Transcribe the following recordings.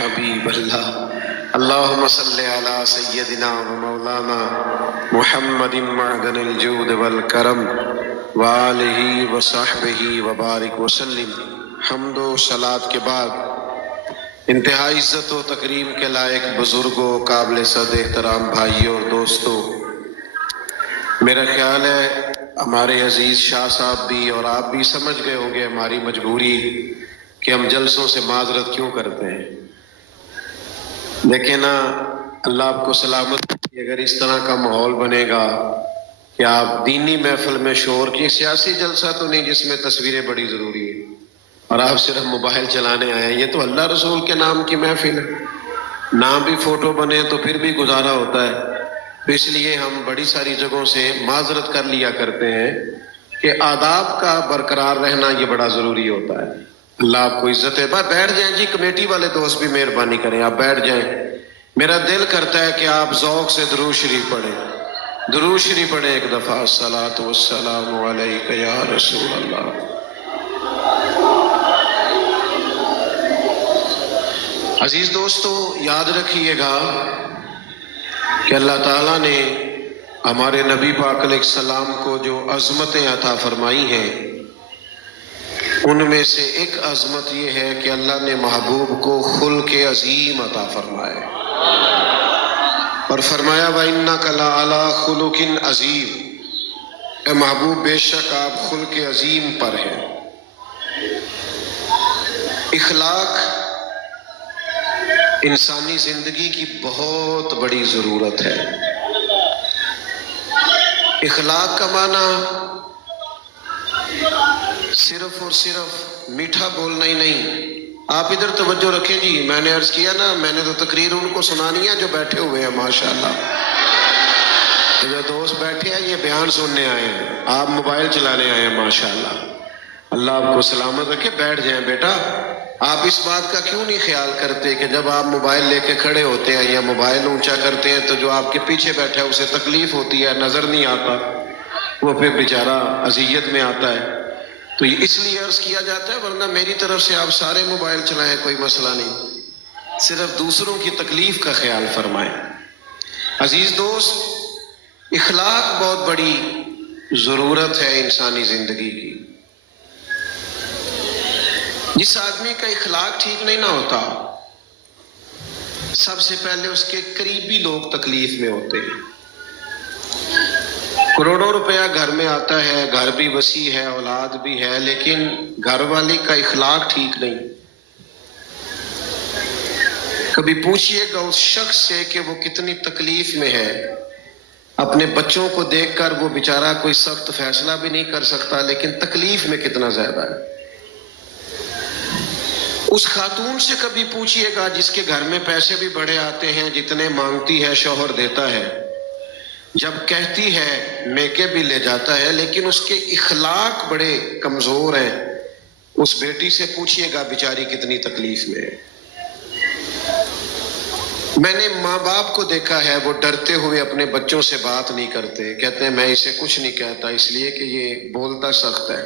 حبیب اللہ اللہم صلی علی سیدنا و مولانا محمد معدن الجود والکرم وآلہ وصحبہ وبارک وسلم۔ حمد و صلاۃ کے بعد انتہائی عزت و تکریم کے لائق بزرگوں، قابل صد احترام بھائیوں اور دوستوں، میرا خیال ہے ہمارے عزیز شاہ صاحب بھی اور آپ بھی سمجھ گئے ہوں گے ہماری مجبوری کہ ہم جلسوں سے معذرت کیوں کرتے ہیں۔ لیکن اللہ آپ کو سلامت رکھے، اگر اس طرح کا ماحول بنے گا کہ آپ دینی محفل میں شور کی، سیاسی جلسہ تو نہیں جس میں تصویریں بڑی ضروری ہیں اور آپ صرف موبائل چلانے آئے ہیں، یہ تو اللہ رسول کے نام کی محفل ہے، نہ بھی فوٹو بنے تو پھر بھی گزارا ہوتا ہے۔ تو اس لیے ہم بڑی ساری جگہوں سے معذرت کر لیا کرتے ہیں کہ آداب کا برقرار رہنا یہ بڑا ضروری ہوتا ہے۔ اللہ آپ کو عزت ہے۔ بیٹھ جائیں جی، کمیٹی والے دوست بھی مہربانی کریں، آپ بیٹھ جائیں۔ میرا دل کرتا ہے کہ آپ ذوق سے درود شریف پڑھیں، درود شریف پڑھیں ایک دفعہ۔ الصلاۃ والسلام علیک یا رسول اللہ۔ عزیز دوستو، یاد رکھیے گا کہ اللہ تعالیٰ نے ہمارے نبی پاک علیہ السلام کو جو عظمتیں عطا فرمائی ہیں، ان میں سے ایک عظمت یہ ہے کہ اللہ نے محبوب کو خلق عظیم عطا فرمایا اور فرمایا وَإِنَّكَ لَعَلَىٰ خُلُقٍ عَظِيمٍ، اے محبوب بے شک آپ خلق عظیم پر ہیں۔ اخلاق انسانی زندگی کی بہت بڑی ضرورت ہے۔ اخلاق کا معنی صرف اور صرف میٹھا بولنا ہی نہیں۔ آپ ادھر توجہ رکھیں جی، میں نے عرض کیا نا، میں نے تو تقریر ان کو سنانی ہے جو بیٹھے ہوئے ہیں ماشاءاللہ۔ جو دوست بیٹھے ہیں یہ بیان سننے آئے ہیں، آپ موبائل چلانے آئے ہیں ماشاءاللہ۔ اللہ آپ کو سلامت رکھے، بیٹھ جائیں بیٹا۔ آپ اس بات کا کیوں نہیں خیال کرتے کہ جب آپ موبائل لے کے کھڑے ہوتے ہیں یا موبائل اونچا کرتے ہیں تو جو آپ کے پیچھے بیٹھا ہے اسے تکلیف ہوتی ہے، نظر نہیں آتا، وہ پھر بیچارہ اذیت میں آتا ہے۔ تو یہ اس لیے عرض کیا جاتا ہے، ورنہ میری طرف سے آپ سارے موبائل چلائیں، کوئی مسئلہ نہیں، صرف دوسروں کی تکلیف کا خیال فرمائیں۔ عزیز دوست، اخلاق بہت بڑی ضرورت ہے انسانی زندگی کی۔ جس آدمی کا اخلاق ٹھیک نہیں نہ ہوتا، سب سے پہلے اس کے قریبی لوگ تکلیف میں ہوتے ہیں۔ کروڑوں روپیہ گھر میں آتا ہے، گھر بھی وسیع ہے، اولاد بھی ہے، لیکن گھر والی کا اخلاق ٹھیک نہیں۔ کبھی پوچھئے گا اس شخص سے کہ وہ کتنی تکلیف میں ہے، اپنے بچوں کو دیکھ کر وہ بیچارہ کوئی سخت فیصلہ بھی نہیں کر سکتا، لیکن تکلیف میں کتنا زیادہ ہے۔ اس خاتون سے کبھی پوچھئے گا جس کے گھر میں پیسے بھی بڑے آتے ہیں، جتنے مانگتی ہے شوہر دیتا ہے، جب کہتی ہے میکے بھی لے جاتا ہے، لیکن اس کے اخلاق بڑے کمزور ہیں۔ اس بیٹی سے پوچھئے گا بیچاری کتنی تکلیف میں ہے۔ میں نے ماں باپ کو دیکھا ہے، وہ ڈرتے ہوئے اپنے بچوں سے بات نہیں کرتے، کہتے ہیں میں اسے کچھ نہیں کہتا اس لیے کہ یہ بولتا سخت ہے۔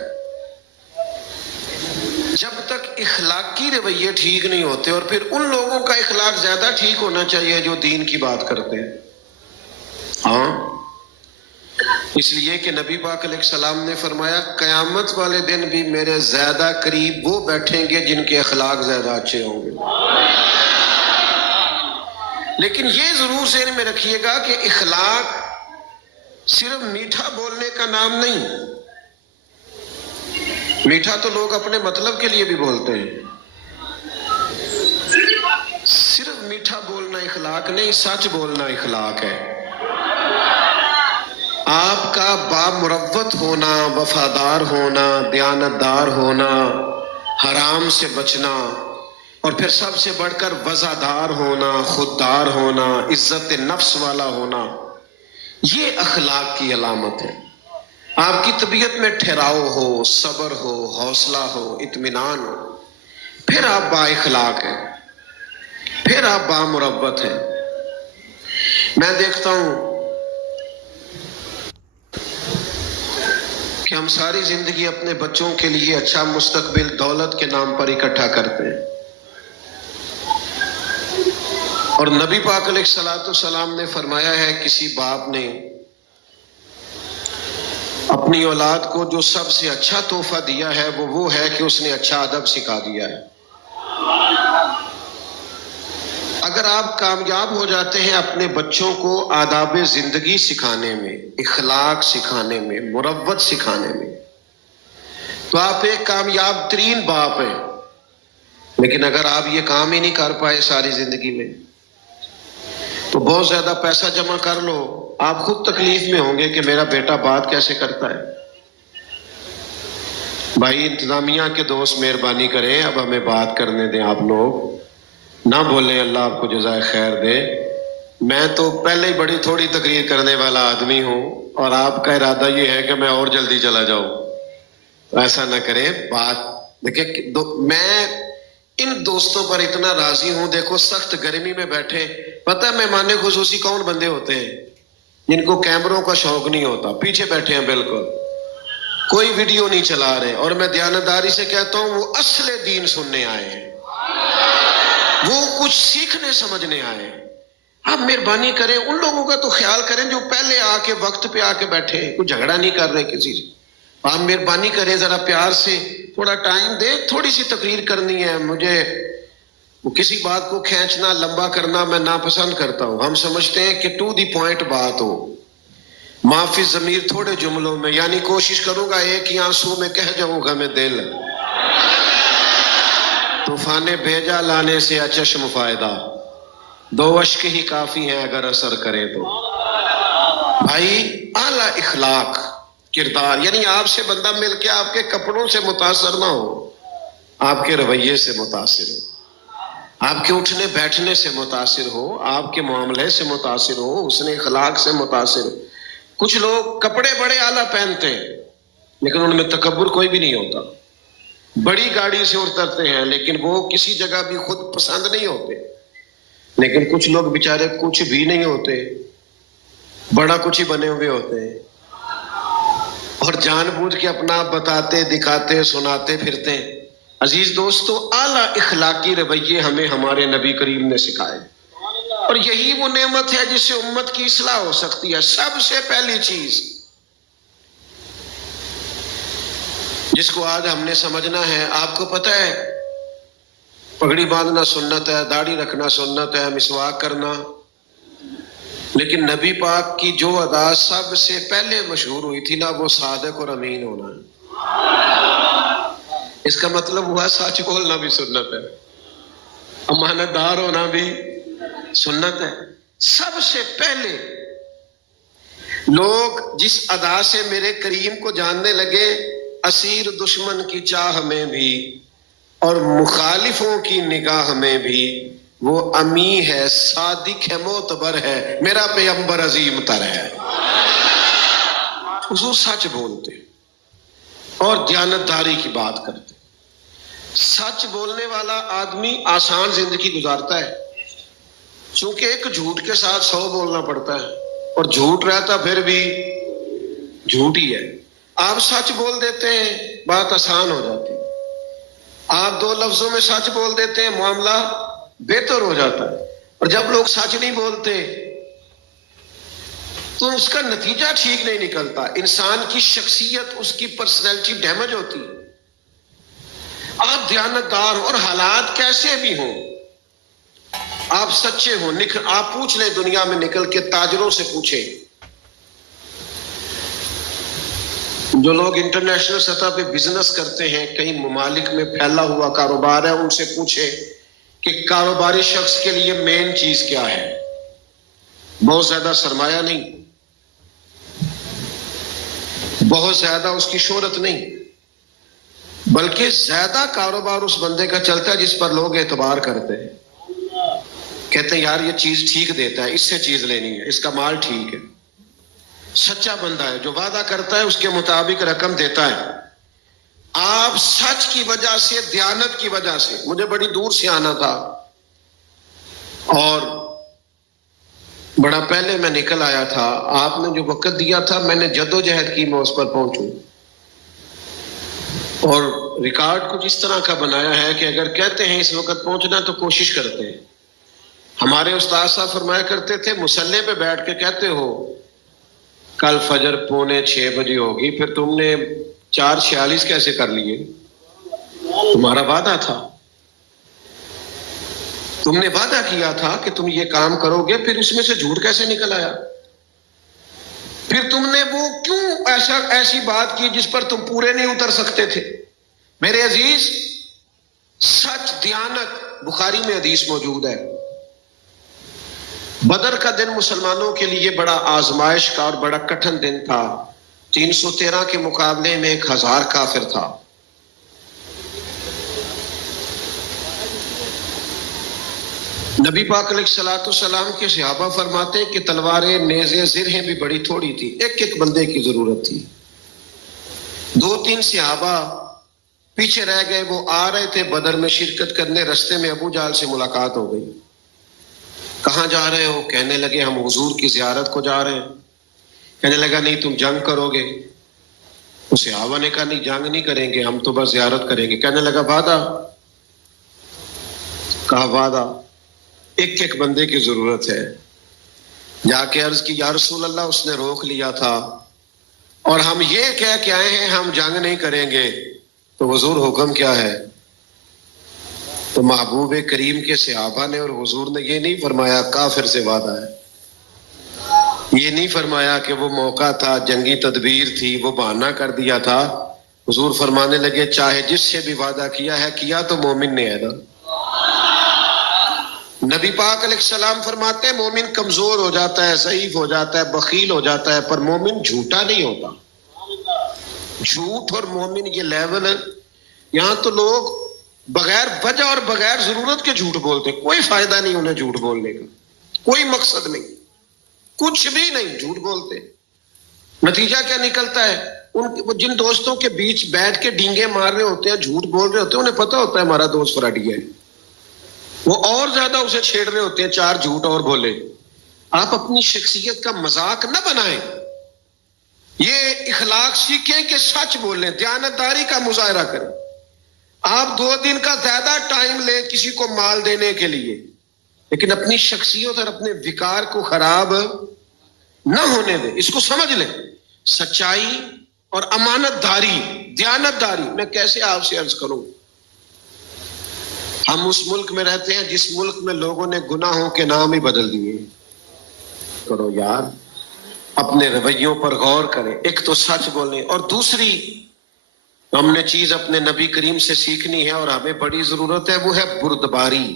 جب تک اخلاقی رویے ٹھیک نہیں ہوتے، اور پھر ان لوگوں کا اخلاق زیادہ ٹھیک ہونا چاہیے جو دین کی بات کرتے ہیں۔ ہاں، اس لیے کہ نبی پاک علیہ السلام نے فرمایا قیامت والے دن بھی میرے زیادہ قریب وہ بیٹھیں گے جن کے اخلاق زیادہ اچھے ہوں گے۔ لیکن یہ ضرور ذہن میں رکھیے گا کہ اخلاق صرف میٹھا بولنے کا نام نہیں۔ میٹھا تو لوگ اپنے مطلب کے لیے بھی بولتے ہیں۔ صرف میٹھا بولنا اخلاق نہیں، سچ بولنا اخلاق ہے۔ آپ کا بامروت ہونا، وفادار ہونا، دیانتدار ہونا، حرام سے بچنا، اور پھر سب سے بڑھ کر وزادار ہونا، خوددار ہونا، عزت نفس والا ہونا، یہ اخلاق کی علامت ہے۔ آپ کی طبیعت میں ٹھہراؤ ہو، صبر ہو، حوصلہ ہو، اطمینان ہو، پھر آپ با اخلاق ہیں، پھر آپ بامروت ہیں۔ میں دیکھتا ہوں کہ ہم ساری زندگی اپنے بچوں کے لیے اچھا مستقبل دولت کے نام پر اکٹھا کرتے ہیں، اور نبی پاک علیہ الصلوۃ والسلام نے فرمایا ہے کسی باپ نے اپنی اولاد کو جو سب سے اچھا تحفہ دیا ہے وہ ہے کہ اس نے اچھا ادب سکھا دیا ہے۔ اگر آپ کامیاب ہو جاتے ہیں اپنے بچوں کو آداب زندگی سکھانے میں، اخلاق سکھانے میں، مروت سکھانے میں، تو آپ ایک کامیاب ترین باپ ہیں۔ لیکن اگر آپ یہ کام ہی نہیں کر پائے ساری زندگی میں، تو بہت زیادہ پیسہ جمع کر لو، آپ خود تکلیف میں ہوں گے کہ میرا بیٹا بات کیسے کرتا ہے۔ بھائی انتظامیہ کے دوست مہربانی کریں، اب ہمیں بات کرنے دیں، آپ لوگ نہ بولیں، اللہ آپ کو جزائے خیر دے۔ میں تو پہلے ہی بڑی تھوڑی تقریر کرنے والا آدمی ہوں، اور آپ کا ارادہ یہ ہے کہ میں اور جلدی چلا جاؤں۔ ایسا نہ کریں، بات دیکھیں، میں ان دوستوں پر اتنا راضی ہوں۔ دیکھو سخت گرمی میں بیٹھے، پتہ ہے مہمان خصوصی کون بندے ہوتے ہیں؟ جن کو کیمروں کا شوق نہیں ہوتا، پیچھے بیٹھے ہیں بالکل، کوئی ویڈیو نہیں چلا رہے، اور میں دیانتداری سے کہتا ہوں وہ اصل دین سننے آئے ہیں، وہ کچھ سیکھنے سمجھنے آئے ہیں۔ آپ مہربانی کریں، ان لوگوں کا تو خیال کریں جو پہلے آ کے وقت پہ آ کے بیٹھے، کوئی جھگڑا نہیں کر رہے کسی سے۔ آپ مہربانی کریں، ذرا پیار سے تھوڑا ٹائم دیں، تھوڑی سی تقریر کرنی ہے۔ مجھے کسی بات کو کھینچنا، لمبا کرنا میں ناپسند کرتا ہوں۔ ہم سمجھتے ہیں کہ ٹو دی پوائنٹ بات ہو، معافی ضمیر تھوڑے جملوں میں، یعنی کوشش کروں گا ایک ہی آنسو میں کہہ جاؤں گا میں دل، طوفان بھیجا لانے سے اچشم فائدہ، دو اشک ہی کافی ہیں اگر اثر کریں تو۔ بھائی اعلیٰ اخلاق کردار، یعنی آپ سے بندہ مل کے آپ کے کپڑوں سے متاثر نہ ہو، آپ کے رویے سے متاثر ہو، آپ کے اٹھنے بیٹھنے سے متاثر ہو، آپ کے معاملے سے متاثر ہو، حسن اخلاق سے متاثر ہو۔ کچھ لوگ کپڑے بڑے اعلیٰ پہنتے ہیں لیکن ان میں تکبر کوئی بھی نہیں ہوتا، بڑی گاڑی سے اترتے ہیں لیکن وہ کسی جگہ بھی خود پسند نہیں ہوتے۔ لیکن کچھ لوگ بیچارے کچھ بھی نہیں ہوتے، بڑا کچھ ہی بنے ہوئے ہوتے ہیں، اور جان بوجھ کے اپنا بتاتے، دکھاتے، سناتے پھرتے ہیں۔ عزیز دوستو، اعلیٰ اخلاقی رویے ہمیں ہمارے نبی کریم نے سکھائے، اور یہی وہ نعمت ہے جس سے امت کی اصلاح ہو سکتی ہے۔ سب سے پہلی چیز جس کو آج ہم نے سمجھنا ہے، آپ کو پتہ ہے پگڑی باندھنا سنت ہے، داڑھی رکھنا سنت ہے، مسواک کرنا، لیکن نبی پاک کی جو ادا سب سے پہلے مشہور ہوئی تھی نا، وہ صادق اور امین ہونا ہے۔ اس کا مطلب ہوا سچ بولنا بھی سنت ہے، امانت دار ہونا بھی سنت ہے۔ سب سے پہلے لوگ جس ادا سے میرے کریم کو جاننے لگے، اسیر دشمن کی چاہ میں بھی اور مخالفوں کی نگاہ میں بھی، وہ امی ہے، صادق ہے، معتبر ہے، میرا پیغمبر عظیم تر ہے۔ حضور سچ بولتے اور دیانتداری کی بات کرتے۔ سچ بولنے والا آدمی آسان زندگی گزارتا ہے، چونکہ ایک جھوٹ کے ساتھ 100 بولنا پڑتا ہے، اور جھوٹ رہتا پھر بھی جھوٹ ہی ہے۔ آپ سچ بول دیتے ہیں، بات آسان ہو جاتی ہے۔ آپ 2 لفظوں میں سچ بول دیتے ہیں، معاملہ بہتر ہو جاتا ہے۔ اور جب لوگ سچ نہیں بولتے تو اس کا نتیجہ ٹھیک نہیں نکلتا، انسان کی شخصیت، اس کی پرسنالٹی ڈیمیج ہوتی ہے۔ آپ دیانتدار اور حالات کیسے بھی ہوں، آپ سچے ہوں، آپ پوچھ لیں دنیا میں نکل کے، تاجروں سے پوچھیں، جو لوگ انٹرنیشنل سطح پہ بزنس کرتے ہیں، کئی ممالک میں پھیلا ہوا کاروبار ہے، ان سے پوچھیں کہ کاروباری شخص کے لیے مین چیز کیا ہے؟ بہت زیادہ سرمایہ نہیں، بہت زیادہ اس کی شہرت نہیں، بلکہ زیادہ کاروبار اس بندے کا چلتا ہے جس پر لوگ اعتبار کرتے ہیں، کہتے ہیں یار یہ چیز ٹھیک دیتا ہے، اس سے چیز لینی ہے، اس کا مال ٹھیک ہے، سچا بندہ ہے، جو وعدہ کرتا ہے اس کے مطابق رقم دیتا ہے۔ آپ سچ کی وجہ سے، دیانت کی وجہ سے، مجھے بڑی دور سے آنا تھا اور بڑا پہلے میں نکل آیا تھا، آپ نے جو وقت دیا تھا میں نے جدوجہد کی، میں اس پر پہنچوں، اور ریکارڈ کچھ اس طرح کا بنایا ہے کہ اگر کہتے ہیں اس وقت پہنچنا تو کوشش کرتے ہیں۔ ہمارے استاد صاحب فرمایا کرتے تھے مصلی پہ بیٹھ کے کہتے ہو کل فجر 5:45 ہوگی، پھر تم نے 4:46 کیسے کر لیے؟ تمہارا وعدہ تھا، تم نے وعدہ کیا تھا کہ تم یہ کام کرو گے، پھر اس میں سے جھوٹ کیسے نکل آیا؟ پھر تم نے وہ کیوں ایسی بات کی جس پر تم پورے نہیں اتر سکتے تھے؟ میرے عزیز، سچ، دیانت، بخاری میں حدیث موجود ہے، بدر کا دن مسلمانوں کے لیے بڑا آزمائش کا اور بڑا کٹھن دن تھا۔ 313 کے مقابلے میں 1000 کافر تھا۔ نبی پاک علیہ الصلوۃ والسلام کے صحابہ فرماتے ہیں کہ تلواریں، نیزیں، زرہیں بھی بڑی تھوڑی تھی، ایک ایک بندے کی ضرورت تھی۔ 2-3 صحابہ پیچھے رہ گئے، وہ آ رہے تھے بدر میں شرکت کرنے، رستے میں ابو جہل سے ملاقات ہو گئی۔ کہاں جا رہے ہو؟ کہنے لگے ہم حضور کی زیارت کو جا رہے ہیں۔ کہنے لگا نہیں تم جنگ کرو گے؟ اس صحابہ نے کہا نہیں جنگ نہیں کریں گے، ہم تو بس زیارت کریں گے۔ کہنے لگا وعدہ؟ کہا وعدہ، ایک ایک بندے کی ضرورت ہے۔ جا کے عرض کی یا رسول اللہ، اس نے روک لیا تھا اور ہم یہ کہہ کے آئے ہیں ہم جنگ نہیں کریں گے، تو حضور حکم کیا ہے؟ تو محبوب کریم کے صحابہ نے اور حضور نے یہ نہیں فرمایا کافر سے وعدہ ہے، یہ نہیں فرمایا کہ وہ موقع تھا، جنگی تدبیر تھی، وہ بہانہ کر دیا تھا۔ حضور فرمانے لگے چاہے جس سے بھی وعدہ کیا ہے، کیا تو مومن نے ہے نا۔ نبی پاک علیہ السلام فرماتے ہیں مومن کمزور ہو جاتا ہے، ضعیف ہو جاتا ہے، بخیل ہو جاتا ہے، پر مومن جھوٹا نہیں ہوتا۔ جھوٹ اور مومن یہ لیول ہے۔ یہاں تو لوگ بغیر وجہ اور بغیر ضرورت کے جھوٹ بولتے، کوئی فائدہ نہیں انہیں جھوٹ بولنے کا، کوئی مقصد نہیں، کچھ بھی نہیں، جھوٹ بولتے۔ نتیجہ کیا نکلتا ہے؟ جن دوستوں کے بیچ بیٹھ کے ڈینگے مار رہے ہوتے ہیں، جھوٹ بول رہے ہوتے ہیں، انہیں پتہ ہوتا ہے ہمارا دوست فراڈی ہے، وہ اور زیادہ اسے چھیڑ رہے ہوتے ہیں 4 جھوٹ اور بولے۔ آپ اپنی شخصیت کا مذاق نہ بنائیں، یہ اخلاق سیکھیں کہ سچ بولیں، دیانتداری کا مظاہرہ کریں۔ آپ 2 دن کا زیادہ ٹائم لیں کسی کو مال دینے کے لیے، لیکن اپنی شخصیت اور اپنے وقار کو خراب نہ ہونے دیں، اس کو سمجھ لیں۔ سچائی اور امانت داری، دیانت داری، میں کیسے آپ سے عرض کروں؟ ہم اس ملک میں رہتے ہیں جس ملک میں لوگوں نے گناہوں کے نام ہی بدل دیے۔ کرو یار، اپنے رویوں پر غور کریں۔ ایک تو سچ بولیں، اور دوسری ہم نے چیز اپنے نبی کریم سے سیکھنی ہے اور ہمیں بڑی ضرورت ہے، وہ ہے بردباری،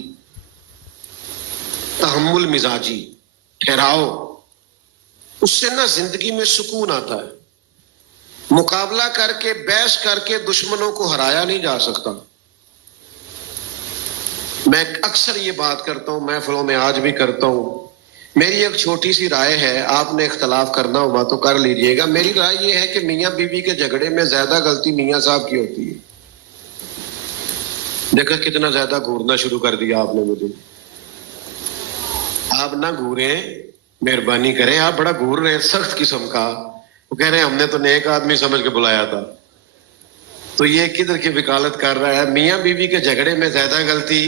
تحمل مزاجی، ٹھہراؤ۔ اس سے نہ زندگی میں سکون آتا ہے۔ مقابلہ کر کے، بحث کر کے دشمنوں کو ہرایا نہیں جا سکتا۔ میں اکثر یہ بات کرتا ہوں، محفلوں میں آج بھی کرتا ہوں، میری ایک چھوٹی سی رائے ہے، آپ نے اختلاف کرنا ہوا تو کر لیجئے گا۔ میری رائے یہ ہے کہ میاں بیوی کے جھگڑے میں زیادہ غلطی میاں صاحب کی ہوتی ہے۔ دیکھا کتنا زیادہ گھورنا شروع کر دیا آپ نے مجھے۔ آپ نہ گھوریں، مہربانی کریں، آپ بڑا گھور رہے ہیں، سخت قسم کا۔ وہ کہہ رہے ہیں ہم نے تو نیک آدمی سمجھ کے بلایا تھا، تو یہ کدھر کی وکالت کر رہا ہے؟ میاں بیوی کے جھگڑے میں زیادہ غلطی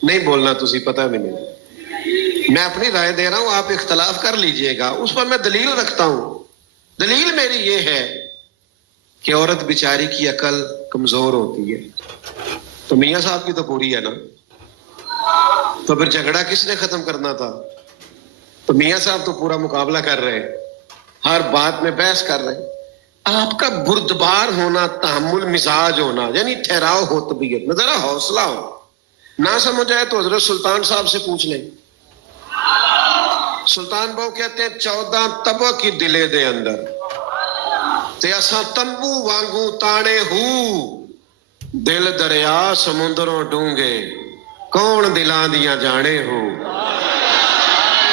نہیں بولنا، تسی پتہ نہیں، میں اپنی رائے دے رہا ہوں، آپ اختلاف کر لیجئے گا، اس پر میں دلیل رکھتا ہوں۔ دلیل میری یہ ہے کہ عورت بیچاری کی عقل کمزور ہوتی ہے، تو میاں صاحب کی تو پوری ہے نا، تو پھر جھگڑا کس نے ختم کرنا تھا؟ تو میاں صاحب تو پورا مقابلہ کر رہے ہیں، ہر بات میں بحث کر رہے ہیں۔ آپ کا بردبار ہونا، تحمل مزاج ہونا، یعنی ٹھہراؤ ہو طبیعت میں، ذرا حوصلہ ہو۔ نہ سمجھ آئے تو حضرت سلطان صاحب سے پوچھ لیں۔ سلطان بہو کہتے ہیں 14 تبا کی دلے دے اندر تے اساں تمبو وانگو تانے ہو، دل دریا سمندروں ڈونگے، کون دلاں دیاں جانے ہو۔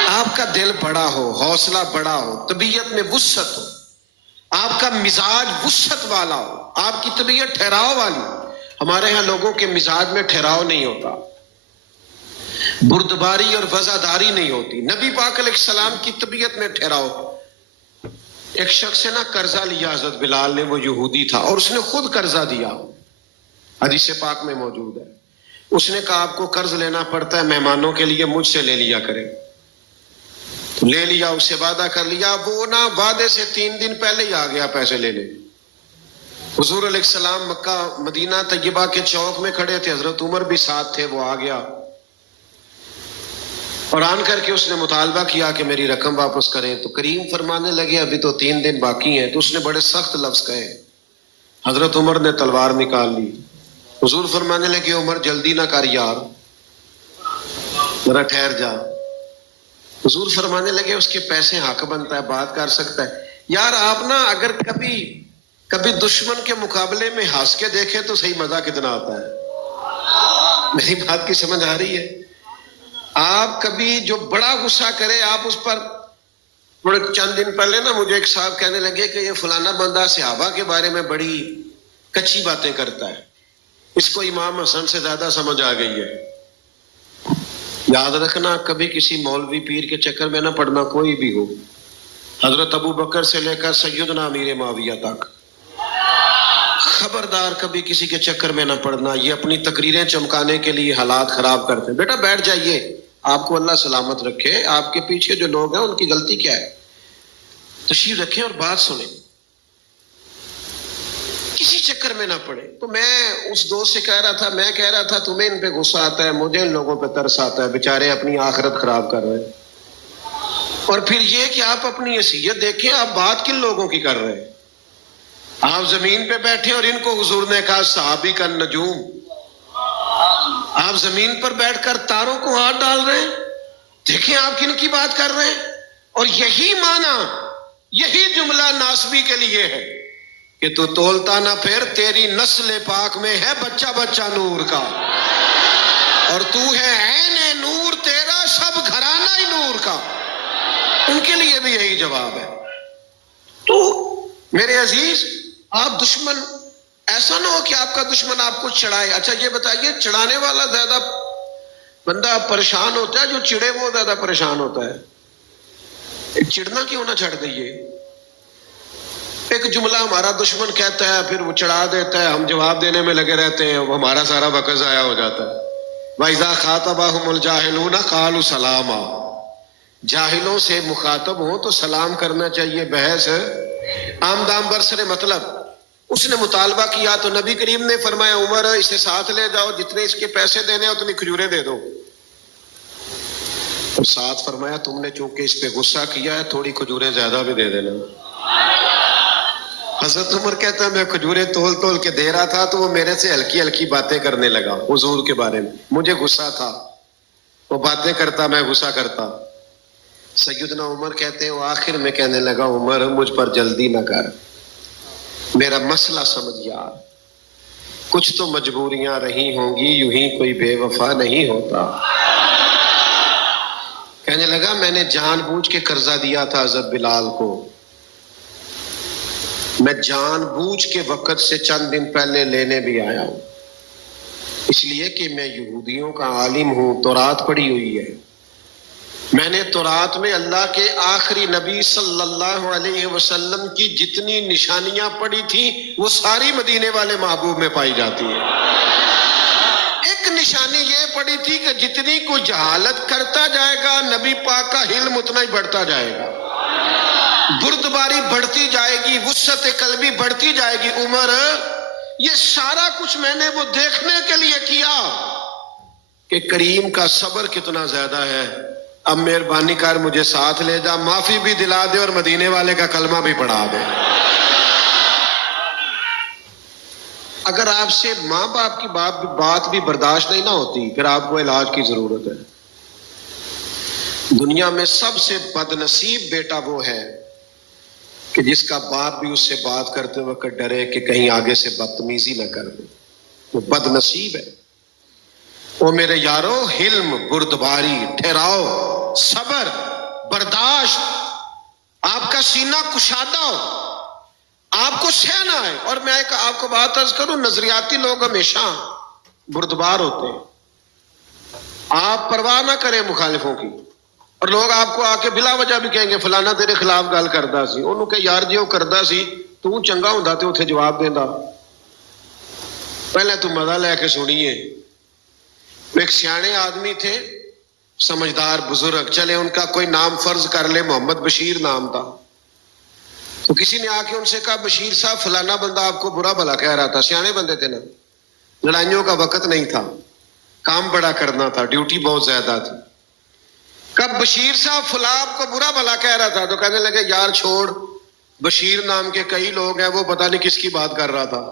آپ کا دل بڑا ہو، حوصلہ بڑا ہو، طبیعت میں وسعت ہو، آپ کا مزاج وسعت والا ہو، آپ کی طبیعت ٹھہراؤ والی۔ ہمارے ہاں لوگوں کے مزاج میں ٹھہراؤ نہیں ہوتا، بردباری اور وزاداری نہیں ہوتی۔ نبی پاک علیہ السلام کی طبیعت میں ٹھہراؤ۔ ایک شخص سے نا قرضہ لیا حضرت بلال نے، وہ یہودی تھا اور اس نے خود قرضہ دیا، حدیث پاک میں موجود ہے۔ اس نے کہا آپ کو قرض لینا پڑتا ہے مہمانوں کے لیے، مجھ سے لے لیا کریں. لے لیا، اس سے وعدہ کر لیا. وہ نا وعدے سے 3 دن پہلے ہی آ گیا پیسے لینے. حضور علیہ السلام مکہ مدینہ طیبہ کے چوک میں کھڑے تھے، حضرت عمر بھی ساتھ تھے. وہ آ گیا اور آن کر کے اس نے مطالبہ کیا کہ میری رقم واپس کریں. تو کریم فرمانے لگے ابھی تو 3 دن باقی ہیں. تو اس نے بڑے سخت لفظ کہے. حضرت عمر نے تلوار نکال لی. حضور فرمانے لگے عمر جلدی نہ کر یار، ذرا ٹھہر جا. حضور فرمانے لگے اس کے پیسے حق بنتا ہے، بات کر سکتا ہے. یار آپ نا اگر کبھی دشمن کے مقابلے میں ہنس کے دیکھے تو صحیح مزہ کتنا آتا ہے. میری بات کی سمجھ آ رہی ہے؟ آپ کبھی جو بڑا غصہ کرے آپ اس پر. تھوڑے چند دن پہلے نا مجھے ایک صاحب کہنے لگے کہ یہ فلانا بندہ صحابہ کے بارے میں بڑی کچی باتیں کرتا ہے، اس کو امام حسن سے زیادہ سمجھ آ گئی ہے. یاد رکھنا کبھی کسی مولوی پیر کے چکر میں نہ پڑنا، کوئی بھی ہو. حضرت ابو بکر سے لے کر سیدنا امیر معاویہ تک، خبردار کبھی کسی کے چکر میں نہ پڑنا. یہ اپنی تقریریں چمکانے کے لیے حالات خراب کرتے ہیں. بیٹا بیٹھ جائیے، آپ کو اللہ سلامت رکھے. آپ کے پیچھے جو لوگ ہیں ان کی غلطی کیا ہے؟ تشریف رکھیں اور بات سنیں، کسی چکر میں نہ پڑے. تو میں اس دوست سے کہہ رہا تھا تمہیں ان پہ غصہ آتا ہے، مجھے ان لوگوں پہ ترس آتا ہے، بیچارے اپنی آخرت خراب کر رہے ہیں. اور پھر یہ کہ آپ اپنی حیثیت دیکھیں، آپ بات کن لوگوں کی کر رہے ہیں؟ آپ زمین پہ بیٹھے اور ان کو حضور نے کہا صحابی کا نجوم. آپ زمین پر بیٹھ کر تاروں کو ہاتھ ڈال رہے ہیں. دیکھیں آپ کن کی بات کر رہے ہیں. اور یہی معنی، یہی جملہ ناسبی کے لیے ہے کہ تو تولتا نہ پھر، تیری نسل پاک میں ہے بچہ بچہ نور کا، اور تو ہے عین نور، تیرا سب گھرانہ ہی نور کا. ان کے لیے بھی یہی جواب ہے. تو میرے عزیز، آپ دشمن ایسا نہ ہو کہ آپ کا دشمن آپ کو چڑھائے. اچھا یہ بتائیے، چڑھانے والا زیادہ بندہ پریشان ہوتا ہے، جو چڑھے وہ زیادہ پریشان ہوتا ہے؟ چڑھنا کیوں نہ چھڑ دئیے. ایک جملہ ہمارا دشمن کہتا ہے، پھر وہ چڑھا دیتا ہے، ہم جواب دینے میں لگے رہتے ہیں، وہ ہمارا سارا وقت ضائع ہو جاتا ہے. وَإِذَا خَاطَبَهُمُ الْجَاهِلُونَ قَالُوا سَلَامًا. جاہلوں سے مخاطب ہوں تو سلام کرنا چاہیے. بحث عام دام برسر مطلب. اس نے مطالبہ کیا تو نبی کریم نے فرمایا عمر اسے ساتھ لے جاؤ، جتنے اس کے پیسے دینے اتنی کھجوریں دے دو. اور ساتھ فرمایا تم نے چونکہ اس پہ غصہ کیا ہے تھوڑی کھجوریں زیادہ بھی دے دینا. حضرت عمر کہتا ہے میں کھجوریں تول تول کے دے رہا تھا تو وہ میرے سے ہلکی ہلکی باتیں کرنے لگا حضور کے بارے میں. مجھے غصہ تھا، وہ باتیں کرتا، میں غصہ کرتا. سیدنا عمر کہتے ہیں وہ آخر میں کہنے لگا عمر مجھ پر جلدی نہ کر، میرا مسئلہ سمجھ یار، کچھ تو مجبوریاں رہی ہوں گی، یوں ہی کوئی بے وفا نہیں ہوتا. کہنے لگا میں نے جان بوجھ کے قرضہ دیا تھا حضرت بلال کو، میں جان بوجھ کے وقت سے چند دن پہلے لینے بھی آیا ہوں، اس لیے کہ میں یہودیوں کا عالم ہوں، تورات پڑھی ہوئی ہے. میں نے تورات میں اللہ کے آخری نبی صلی اللہ علیہ وسلم کی جتنی نشانیاں پڑھی تھی وہ ساری مدینے والے محبوب میں پائی جاتی ہیں. ایک نشانی یہ پڑھی تھی کہ جتنی کو جہالت کرتا جائے گا نبی پاک کا علم اتنا ہی بڑھتا جائے گا، بردباری بڑھتی جائے گی، وسعت قلبی بڑھتی جائے گی. عمر یہ سارا کچھ میں نے وہ دیکھنے کے لیے کیا کہ کریم کا صبر کتنا زیادہ ہے. اب مہربانی کر مجھے ساتھ لے جا، معافی بھی دلا دے اور مدینے والے کا کلمہ بھی پڑھا دے. اگر آپ سے ماں باپ کی بات بھی برداشت نہیں نہ ہوتی پھر آپ کو علاج کی ضرورت ہے. دنیا میں سب سے بد نصیب بیٹا وہ ہے کہ جس کا باپ بھی اس سے بات کرتے وقت ڈرے کہ کہیں آگے سے بدتمیزی نہ کر دے. وہ بد نصیب ہے. وہ میرے یارو حلم، بردباری، ٹھہراؤ، صبر، برداشت، آپ کا سینہ کشادہ ہو، آپ کو سہنا ہے. اور میں ایک آپ کو بات عرض کروں، نظریاتی لوگ ہمیشہ بردبار ہوتے ہیں. آپ پرواہ نہ کریں مخالفوں کی، اور لوگ آپ کو آ کے بلا وجہ بھی کہیں گے فلانا تیرے خلاف گل کردا سی، انہوں کہ یار جی وہ کردا سی تو چنگا ہوندا تے اتھے جواب دیندا. پہلے تو مزہ لے کے سنیے. ایک سیانے آدمی تھے، سمجھدار بزرگ، چلے ان کا کوئی نام فرض کر لے، محمد بشیر نام تھا. تو کسی نے آ کے ان سے کہا بشیر صاحب فلانا بندہ آپ کو برا بھلا کہہ رہا تھا. سیانے بندے تھے نا، لڑائیوں کا وقت نہیں تھا، کام بڑا کرنا تھا، ڈیوٹی بہت زیادہ تھی. کب بشیر صاحب فلاں آپ کو برا بھلا کہہ رہا تھا، تو کہنے لگے یار چھوڑ، بشیر نام کے کئی لوگ ہیں، وہ پتہ نہیں کس کی بات کر رہا تھا،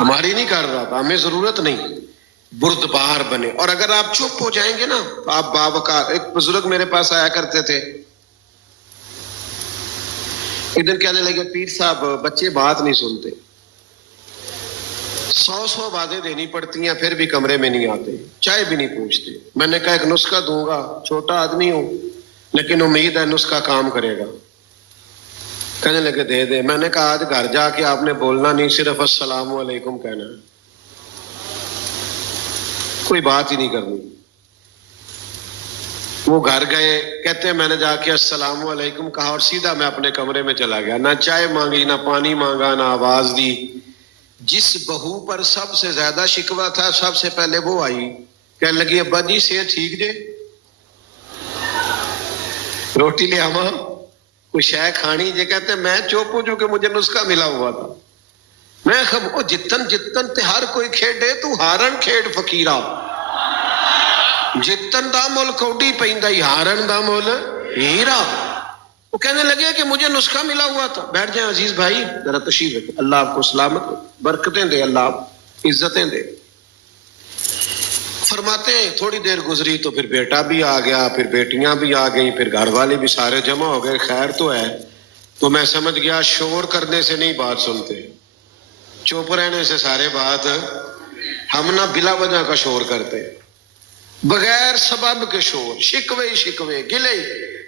ہماری نہیں کر رہا تھا، ہمیں ضرورت نہیں. بردبار بنے. اور اگر آپ چپ ہو جائیں گے نا تو آپ باوقار. ایک بزرگ میرے پاس آیا کرتے تھے، ایک دن کہنے لگے پیر صاحب بچے بات نہیں سنتے، 100 باتیں دینی پڑتی ہیں پھر بھی کمرے میں نہیں آتے، چائے بھی نہیں پوچھتے. میں نے کہا ایک نسخہ دوں گا، چھوٹا آدمی ہوں لیکن امید ہے نسخہ کام کرے گا. کہنے لگے دے دے. میں نے کہا آج گھر جا کے آپ نے بولنا نہیں، صرف السلام علیکم کہنا ہے، کوئی بات ہی نہیں کرنی. وہ گھر گئے، کہتے ہیں میں نے جا کے السلام علیکم کہا اور سیدھا میں اپنے کمرے میں چلا گیا. نہ چائے مانگی، نہ پانی مانگا، نہ آواز دی. جس بہو پر سب سے زیادہ شکوہ تھا سب سے پہلے وہ آئی، کہنے لگی ابا جی صحت ٹھیک جے، روٹی لے آواں، کوئی شے کھانی جے. کہتے ہیں میں چپ ہوں چونکہ مجھے نسخہ ملا ہوا تھا. میں خب جتن جتن تے ہر کوئی کھیڈے تو ہارن کھیڈ فقیرا، جتن دا مول کوڈی پیندا ہی ہارن دا مول ہیرا. وہ کہنے لگے کہ مجھے نسخہ ملا ہوا تھا. بیٹھ جائیں عزیز بھائی، ذرا تشریف رکھیں. اللہ آپ کو سلامت برکتیں دے، اللہ آپ عزتیں دے. فرماتے ہیں تھوڑی دیر گزری تو پھر بیٹا بھی آ گیا، پھر بیٹیاں بھی آ گئیں، پھر گھر والے بھی سارے جمع ہو گئے. خیر تو ہے. تو میں سمجھ گیا شور کرنے سے نہیں بات سنتے، چپ رہنے سے سارے بات. ہم نہ بلا وجہ کا شور کرتے، بغیر سبب کے شور، شکوے شکوے گلے.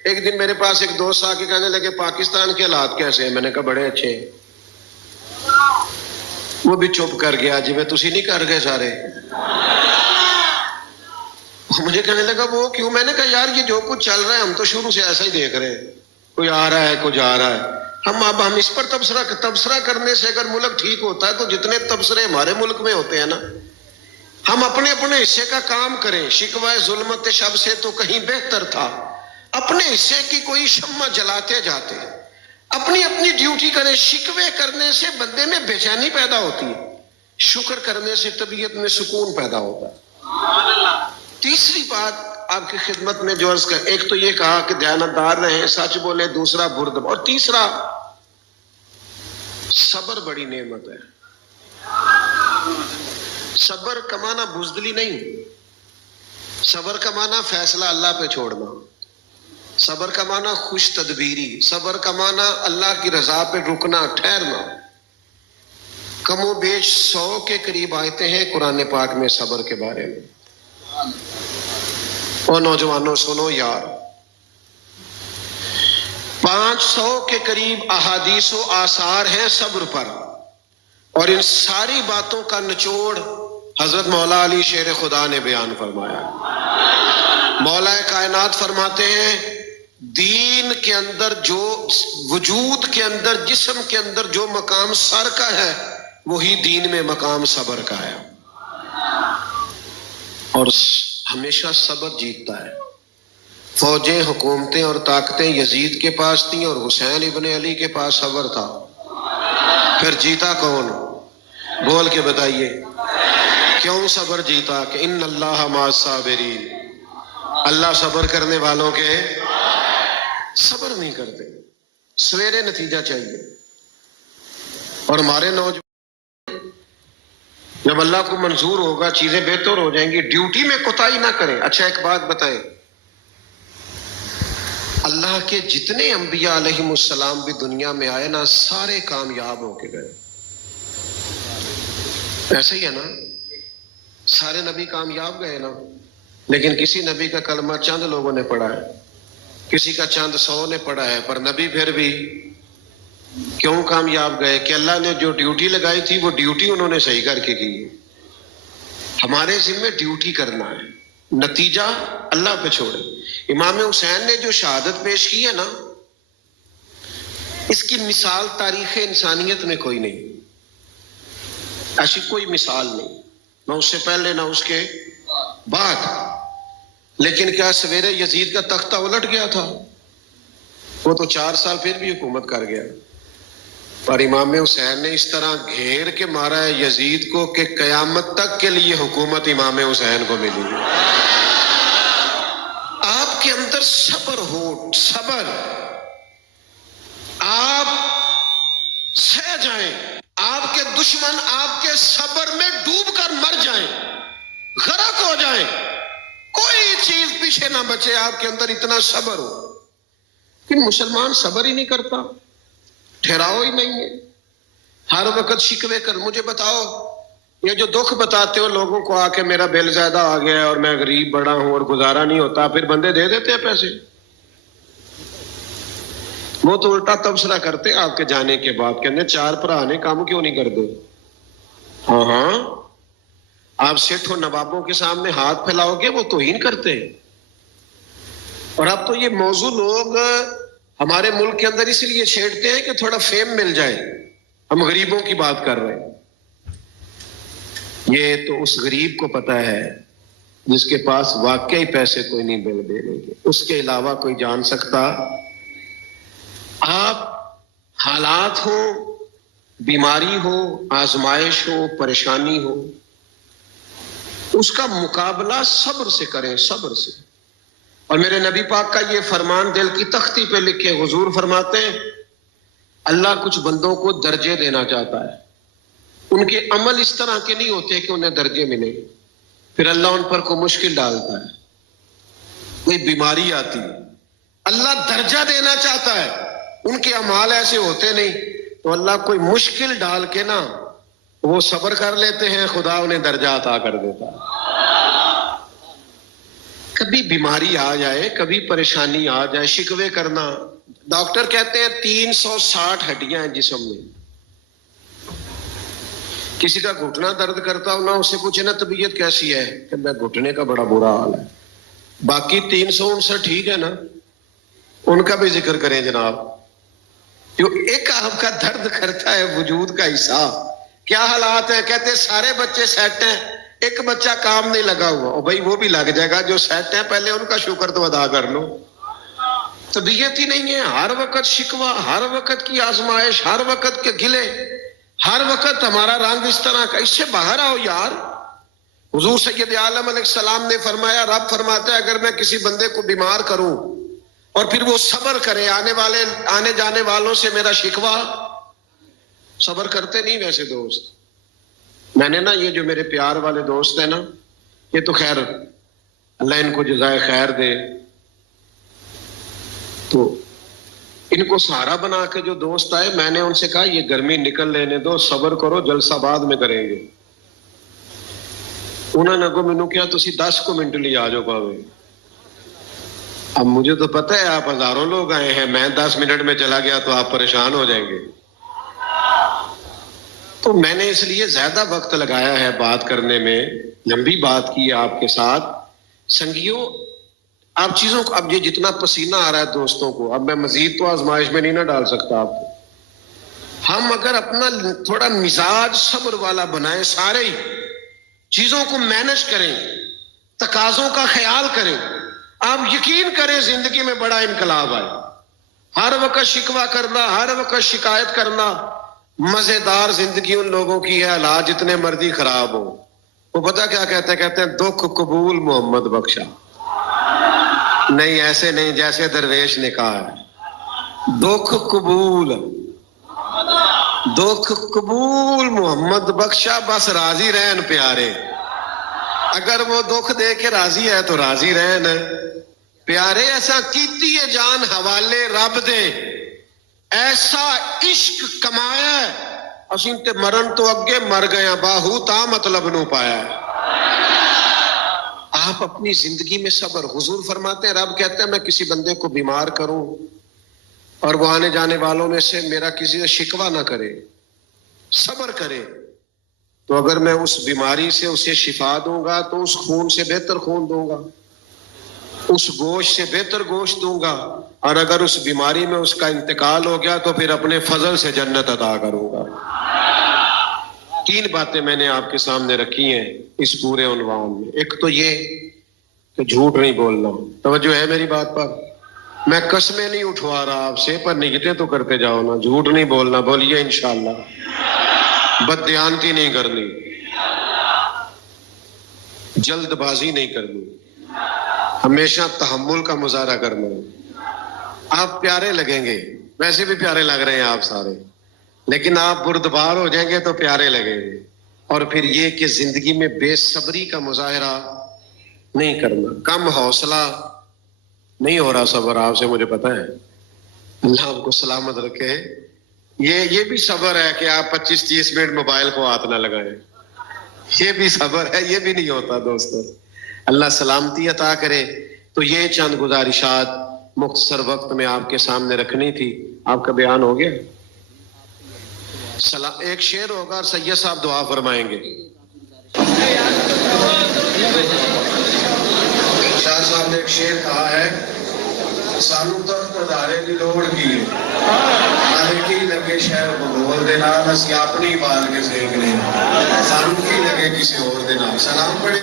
ایک دن میرے پاس ایک دوست آ کے کہنے لگے پاکستان کے حالات کیسے ہیں؟ میں نے کہا بڑے اچھے ہیں. وہ بھی چپ کر گیا، جی میں تسی نہیں کر گئے سارے. مجھے کہنے لگا وہ کیوں؟ میں نے کہا یار یہ جو کچھ چل رہا ہے ہم تو شروع سے ایسا ہی دیکھ رہے ہیں، کوئی آ رہا ہے کوئی جا رہا ہے. ہم اس پر تبصرہ کرنے سے اگر ملک ٹھیک ہوتا ہے تو جتنے تبصرے ہمارے ملک میں ہوتے ہیں نا، ہم اپنے اپنے حصے کا کام کریں. شکوہ ظلمت شب سے تو کہیں بہتر تھا. اپنے حصے کی کوئی شمع جلاتے جاتے، اپنی اپنی ڈیوٹی کریں. شکوے کرنے سے بندے میں بے چینی پیدا ہوتی ہے، شکر کرنے سے طبیعت میں سکون پیدا ہوتا ہے. تیسری بات آپ کی خدمت میں جو عرض کر، ایک تو یہ کہا کہ دیانتدار رہیں، سچ بولے. دوسرا برد، اور تیسرا صبر بڑی نعمت ہے. صبر کا معنی بزدلی نہیں، صبر کا معنی فیصلہ اللہ پہ چھوڑنا، صبر کا معنی خوش تدبیری، صبر کا معنی اللہ کی رضا پہ رکنا، ٹھہرنا. کم و بیش 100 کے قریب آیتیں ہیں قرآن پاک میں صبر کے بارے میں. اور نوجوانوں سنو یار، 500 کے قریب احادیث و آثار ہیں صبر پر، اور ان ساری باتوں کا نچوڑ حضرت مولا علی شیر خدا نے بیان فرمایا. مولا کائنات فرماتے ہیں دین کے اندر جو وجود کے اندر جسم کے اندر جو مقام سر کا ہے وہی دین میں مقام صبر کا ہے. اور ہمیشہ صبر جیتتا ہے. فوجیں، حکومتیں اور طاقتیں یزید کے پاس تھیں اور حسین ابن علی کے پاس صبر تھا. پھر جیتا کون؟ بول کے بتائیے. کیوں صبر جیتا؟ کہ ان اللہ مع الصابرین، اللہ صبر کرنے والوں کے. صبر نہیں کرتے، سویرے نتیجہ چاہیے. اور ہمارے نوجوان جب اللہ کو منظور ہوگا چیزیں بہتر ہو جائیں گی. ڈیوٹی میں کوتاہی نہ کریں. اچھا ایک بات بتائیں، اللہ کے جتنے انبیاء علیہم السلام بھی دنیا میں آئے نا، سارے کامیاب ہو کے گئے. ایسا ہی ہے نا، سارے نبی کامیاب گئے نا، لیکن کسی نبی کا کلمہ چند لوگوں نے پڑھا ہے، کسی کا چند 100 نے پڑھا ہے. پر نبی پھر بھی کیوں کامیاب گئے؟ کہ اللہ نے جو ڈیوٹی لگائی تھی وہ ڈیوٹی انہوں نے صحیح کر کے کی. ہمارے ذمہ ڈیوٹی کرنا ہے، نتیجہ اللہ پہ چھوڑے. امام حسین نے جو شہادت پیش کی ہے نا، اس کی مثال تاریخ انسانیت میں کوئی نہیں، ایسی کوئی مثال نہیں، نہ اس سے پہلے نہ اس کے. بعد. لیکن کیا سویرے یزید کا تختہ الٹ گیا تھا؟ وہ تو 4 سال پھر بھی حکومت کر گیا. پر امام حسین نے اس طرح گھیر کے مارا ہے یزید کو کہ قیامت تک کے لیے حکومت امام حسین کو ملی. آپ کے اندر صبر ہو، صبر. آپ سہ جائیں، آپ کے دشمن آپ کے صبر میں ڈوب کر مر جائیں، غرق ہو جائیں، کوئی چیز پیچھے نہ بچے، آپ کے اندر اتنا صبر ہو. لیکن مسلمان صبر ہی نہیں کرتا، ٹھہراؤ ہی نہیں ہے، ہر وقت شکوے کر. مجھے بتاؤ، یہ جو دکھ بتاتے ہو لوگوں کو آ کے میرا بل زیادہ آ گیا ہے اور میں غریب بڑا ہوں اور گزارا نہیں ہوتا، پھر بندے دے دیتے ہیں پیسے. وہ تو الٹا تبصرہ کرتے آپ کے جانے کے بعد، کہنے 4 بھرا نے کام کیوں نہیں کرتے. ہاں آپ سیٹھوں نوابوں کے سامنے ہاتھ پھیلاؤ گے وہ توہین کرتے ہیں. اور اب تو یہ موضوع لوگ ہمارے ملک کے اندر اس لیے چھیڑتے ہیں کہ تھوڑا فیم مل جائے. ہم غریبوں کی بات کر رہے ہیں. یہ تو اس غریب کو پتا ہے جس کے پاس واقعی پیسے کوئی نہیں بل دے گے، اس کے علاوہ کوئی جان سکتا. آپ حالات ہو، بیماری ہو، آزمائش ہو، پریشانی ہو، اس کا مقابلہ صبر سے کریں، صبر سے. اور میرے نبی پاک کا یہ فرمان دل کی تختی پہ لکھے، حضور فرماتے ہیں اللہ کچھ بندوں کو درجے دینا چاہتا ہے. ان کے عمل اس طرح کے نہیں ہوتے کہ انہیں درجے ملے، پھر اللہ ان پر کوئی مشکل ڈالتا ہے، کوئی بیماری آتی ہے، اللہ درجہ دینا چاہتا ہے. ان کے اعمال ایسے ہوتے نہیں تو اللہ کوئی مشکل ڈال کے نا وہ صبر کر لیتے ہیں، خدا انہیں درجہ عطا کر دیتا ہے. کبھی بیماری آ جائے، کبھی پریشانی آ جائے، شکوے کرنا. ڈاکٹر کہتے ہیں 360 ہڈیاں ہیں جسم میں. کسی کا گھٹنا درد کرتا ہو نا، اسے پوچھے نا طبیعت کیسی ہے، کہ میں گھٹنے کا بڑا برا حال ہے. باقی 359 ٹھیک ہے نا، ان کا بھی ذکر کریں جناب. جو ایک آپ کا درد کرتا ہے وجود کا حصہ. کیا حالات ہیں؟ کہتے سارے بچے سیٹ ہیں، ایک بچہ کام نہیں لگا ہوا. اور بھائی وہ بھی لگ جائے گا، جو سیٹ ہیں پہلے ان کا شکر تو ادا کر لو. طبیعت ہی نہیں ہے، ہر وقت شکوہ، ہر وقت کی آزمائش، ہر وقت کے گلے، ہر وقت ہمارا رنگ اس طرح کا. اس سے باہر آؤ یار. حضور سید عالم علیہ السلام نے فرمایا، رب فرماتا ہے اگر میں کسی بندے کو بیمار کروں اور پھر وہ صبر کرے، آنے جانے والوں سے میرا شکوہ، صبر کرتے نہیں ویسے دوست. میں نے نا یہ جو میرے پیار والے دوست ہیں نا، یہ تو خیر اللہ ان کو جزائے خیر دے، تو ان کو سہارا بنا کے جو دوست آئے، میں نے ان سے کہا یہ گرمی نکل لینے دو، صبر کرو، جلسہ بعد میں کریں گے. انہوں نے کو مینوں کیا تسی 10 منٹ لی آ جاؤ پاوے. اب مجھے تو پتہ ہے آپ ہزاروں لوگ آئے ہیں، میں 10 منٹ میں چلا گیا تو آپ پریشان ہو جائیں گے. تو میں نے اس لیے زیادہ وقت لگایا ہے بات کرنے میں، لمبی بات کی ہے آپ کے ساتھ. سنگیوں، آپ چیزوں کو، اب یہ جتنا پسینہ آ رہا ہے دوستوں کو، اب میں مزید تو آزمائش میں نہیں نہ ڈال سکتا آپ کو. ہم اگر اپنا تھوڑا مزاج صبر والا بنائیں، سارے ہی چیزوں کو مینج کریں، تقاضوں کا خیال کریں، آپ یقین کریں زندگی میں بڑا انقلاب آئے. ہر وقت شکوہ کرنا، ہر وقت شکایت کرنا، مزیدار زندگی ان لوگوں کی ہے حالات جتنے مرضی خراب ہو. وہ پتہ کیا کہتے ہیں دکھ قبول محمد بخشا. نہیں ایسے نہیں جیسے درویش نے کہا ہے، دکھ قبول، دکھ قبول محمد بخشا، بس راضی رہن پیارے. اگر وہ دکھ دے کے راضی ہے تو راضی رہن پیارے. ایسا کیتی ہے جان حوالے رب دے، ایسا عشق کمایا اسیں تے مرن تو اگے مر گیا، باہو تا مطلب نو پایا. آپ اپنی زندگی میں صبر. حضور فرماتے ہیں، رب کہتے ہیں میں کسی بندے کو بیمار کروں اور وہ آنے جانے والوں میں سے میرا کسی سے شکوہ نہ کرے، صبر کرے، تو اگر میں اس بیماری سے اسے شفا دوں گا تو اس خون سے بہتر خون دوں گا، اس گوشت سے بہتر گوشت دوں گا، اور اگر اس بیماری میں اس کا انتقال ہو گیا تو پھر اپنے فضل سے جنت عطا کروں گا. 3 باتیں میں نے آپ کے سامنے رکھی ہیں اس پورے عنوان میں. ایک تو یہ کہ جھوٹ نہیں بولنا. توجہ ہے میری بات پر؟ میں قسمیں نہیں اٹھوا رہا آپ سے، پر نگتیں تو کرتے جاؤ نا. جھوٹ نہیں بولنا، بولیے انشاءاللہ. بددیانتی نہیں کرنی، جلد بازی نہیں کرنی، ہمیشہ تحمل کا مظاہرہ کرنا. آپ پیارے لگیں گے، ویسے بھی پیارے لگ رہے ہیں آپ سارے، لیکن آپ بردبار ہو جائیں گے تو پیارے لگیں گے. اور پھر یہ کہ زندگی میں بے صبری کا مظاہرہ نہیں کرنا. کم حوصلہ نہیں ہو رہا صبر آپ سے، مجھے پتا ہے. اللہ آپ کو سلامت رکھے. یہ بھی صبر ہے کہ آپ 25-30 منٹ موبائل کو ہاتھ نہ لگائیں. یہ بھی صبر ہے، یہ بھی نہیں ہوتا دوستو. اللہ سلامتی عطا کرے. تو یہ چند گزارشات مختصر وقت میں آپ کے سامنے رکھنی تھی. آپ کا بیان ہو گیا. ایک شعر ہوگا اور سید صاحب دعا فرمائیں گے. شاہ صاحب نے ایک شعر کہا ہے، سانو تخت ادارے دی لوڑ کی آنے کی لگے شہر بغول دے نال، اسی اپنی بال کے سیکھ لیں، سانو کی لگے کسی اور دے نال. سلام پڑھے.